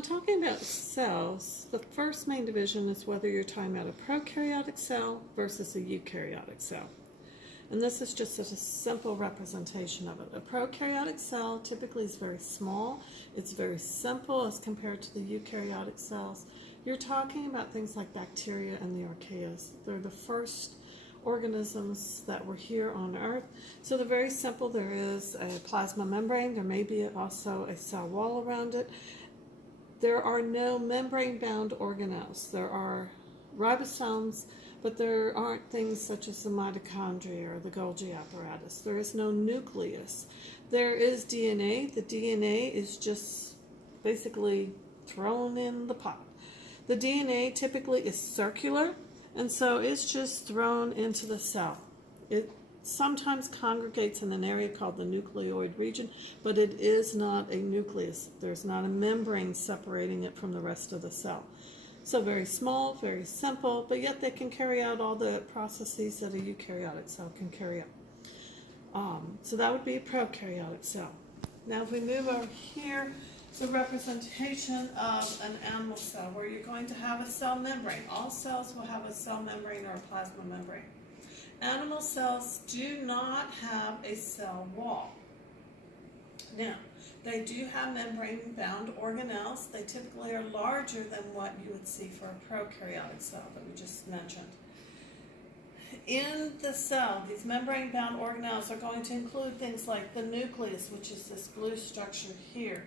when talking about cells, the first main division is whether you're talking about a prokaryotic cell versus a eukaryotic cell. And this is just a simple representation of it. A prokaryotic cell typically is very small. It's very simple as compared to the eukaryotic cells. You're talking about things like bacteria and the archaeas. They're the first organisms that were here on Earth. So they're very simple. There is a plasma membrane. There may be also a cell wall around it. There are no membrane-bound organelles. There are ribosomes, but there aren't things such as the mitochondria or the Golgi apparatus. There is no nucleus. There is DNA. The DNA is just basically thrown in the pot. The DNA typically is circular, and so it's just thrown into the cell. It sometimes congregates in an area called the nucleoid region, but it is not a nucleus. There's not a membrane separating it from the rest of the cell. So very small, very simple, but yet they can carry out all the processes that a eukaryotic cell can carry out. So that would be a prokaryotic cell. Now if we move over here, it's a representation of an animal cell where you're going to have a cell membrane. All cells will have a cell membrane or a plasma membrane. Animal cells do not have a cell wall. Now, they do have membrane-bound organelles. They typically are larger than what you would see for a prokaryotic cell that we just mentioned. In the cell, these membrane-bound organelles are going to include things like the nucleus, which is this blue structure here.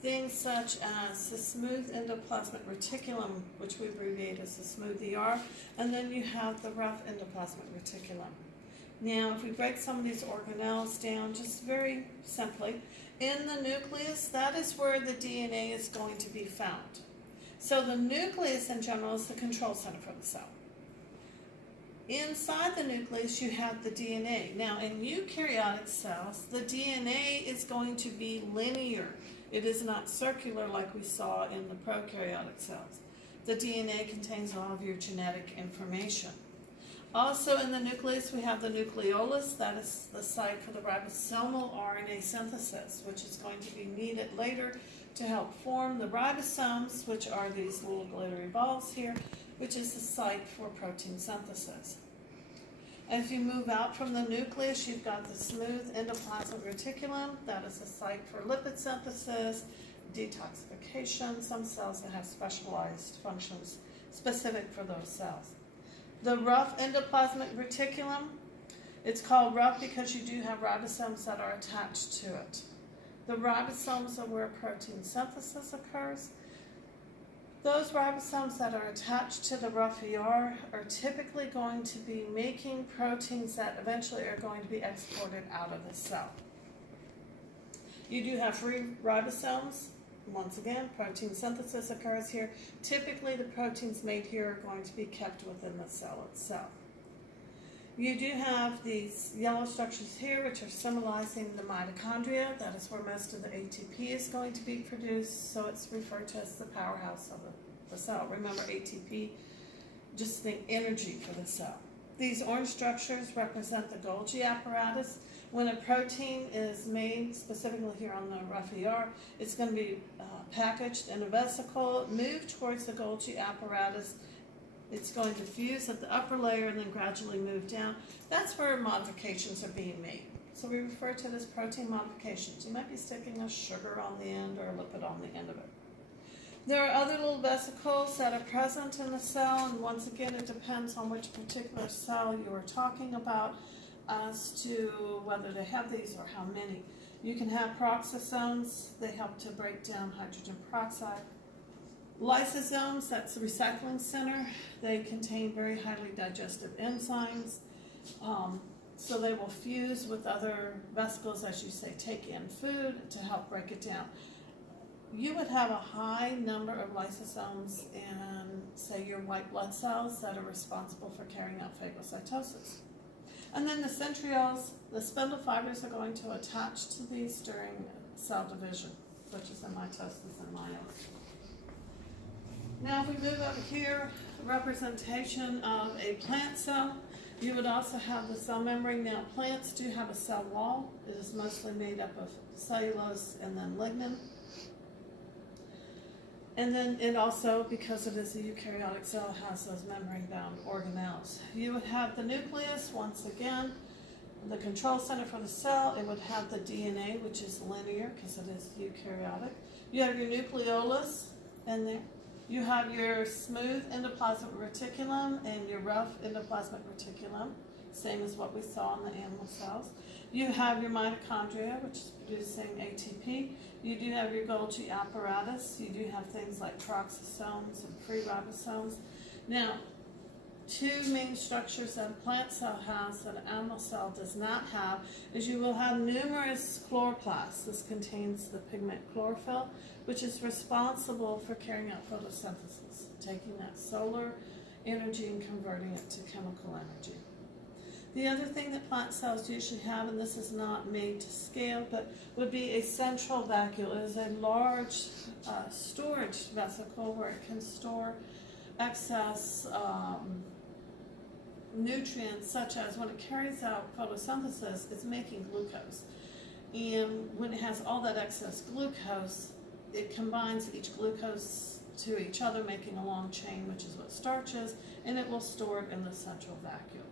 Things such as the smooth endoplasmic reticulum, which we abbreviate as the smooth ER, and then you have the rough endoplasmic reticulum. Now, if we break some of these organelles down just very simply, in the nucleus, that is where the DNA is going to be found. So the nucleus in general is the control center for the cell. Inside the nucleus, you have the DNA. Now, in eukaryotic cells, the DNA is going to be linear. It is not circular like we saw in the prokaryotic cells. The DNA contains all of your genetic information. Also in the nucleus, we have the nucleolus. That is the site for the ribosomal RNA synthesis, which is going to be needed later to help form the ribosomes, which are these little glittery balls here, which is the site for protein synthesis. As you move out from the nucleus, you've got the smooth endoplasmic reticulum. That is the site for lipid synthesis, detoxification, some cells that have specialized functions specific for those cells. The rough endoplasmic reticulum, it's called rough because you do have ribosomes that are attached to it. The ribosomes are where protein synthesis occurs. Those ribosomes that are attached to the rough ER are typically going to be making proteins that eventually are going to be exported out of the cell. You do have free ribosomes. Once again, protein synthesis occurs here. Typically, the proteins made here are going to be kept within the cell itself. You do have these yellow structures here, which are symbolizing the mitochondria. That is where most of the ATP is going to be produced, so it's referred to as the powerhouse of the cell. Remember, ATP, just think energy for the cell. These orange structures represent the Golgi apparatus. When a protein is made, specifically here on the rough ER, it's going to be packaged in a vesicle, moved towards the Golgi apparatus. It's going to fuse at the upper layer and then gradually move down. That's where modifications are being made. So we refer to it as protein modifications. You might be sticking a sugar on the end or a lipid on the end of it. There are other little vesicles that are present in the cell, and once again, it depends on which particular cell you are talking about as to whether they have these or how many. You can have peroxisomes. They help to break down hydrogen peroxide. Lysosomes, that's the recycling center. They contain very highly digestive enzymes. So they will fuse with other vesicles, as you say, take in food to help break it down. You would have a high number of lysosomes in, say, your white blood cells that are responsible for carrying out phagocytosis. And then the centrioles, the spindle fibers are going to attach to these during cell division, such as in mitosis and meiosis. Now if we move over here, representation of a plant cell, you would also have the cell membrane. Now plants do have a cell wall. It is mostly made up of cellulose and then lignin. And then it also, because it is a eukaryotic cell, has those membrane-bound organelles. You would have the nucleus, once again, the control center for the cell. It would have the DNA, which is linear because it is eukaryotic. You have your nucleolus in there. You have your smooth endoplasmic reticulum and your rough endoplasmic reticulum, same as what we saw in the animal cells. You have your mitochondria, which is producing ATP. You do have your Golgi apparatus. You do have things like peroxisomes and free ribosomes. Now, two main structures that a plant cell has that an animal cell does not have is you will have numerous chloroplasts. This contains the pigment chlorophyll, which is responsible for carrying out photosynthesis, taking that solar energy and converting it to chemical energy. The other thing that plant cells usually have, and this is not made to scale, but would be a central vacuole. It is a large storage vesicle where it can store excess nutrients, such as when it carries out photosynthesis, it's making glucose. And when it has all that excess glucose, it combines each glucose to each other, making a long chain, which is what starch is, and it will store it in the central vacuole.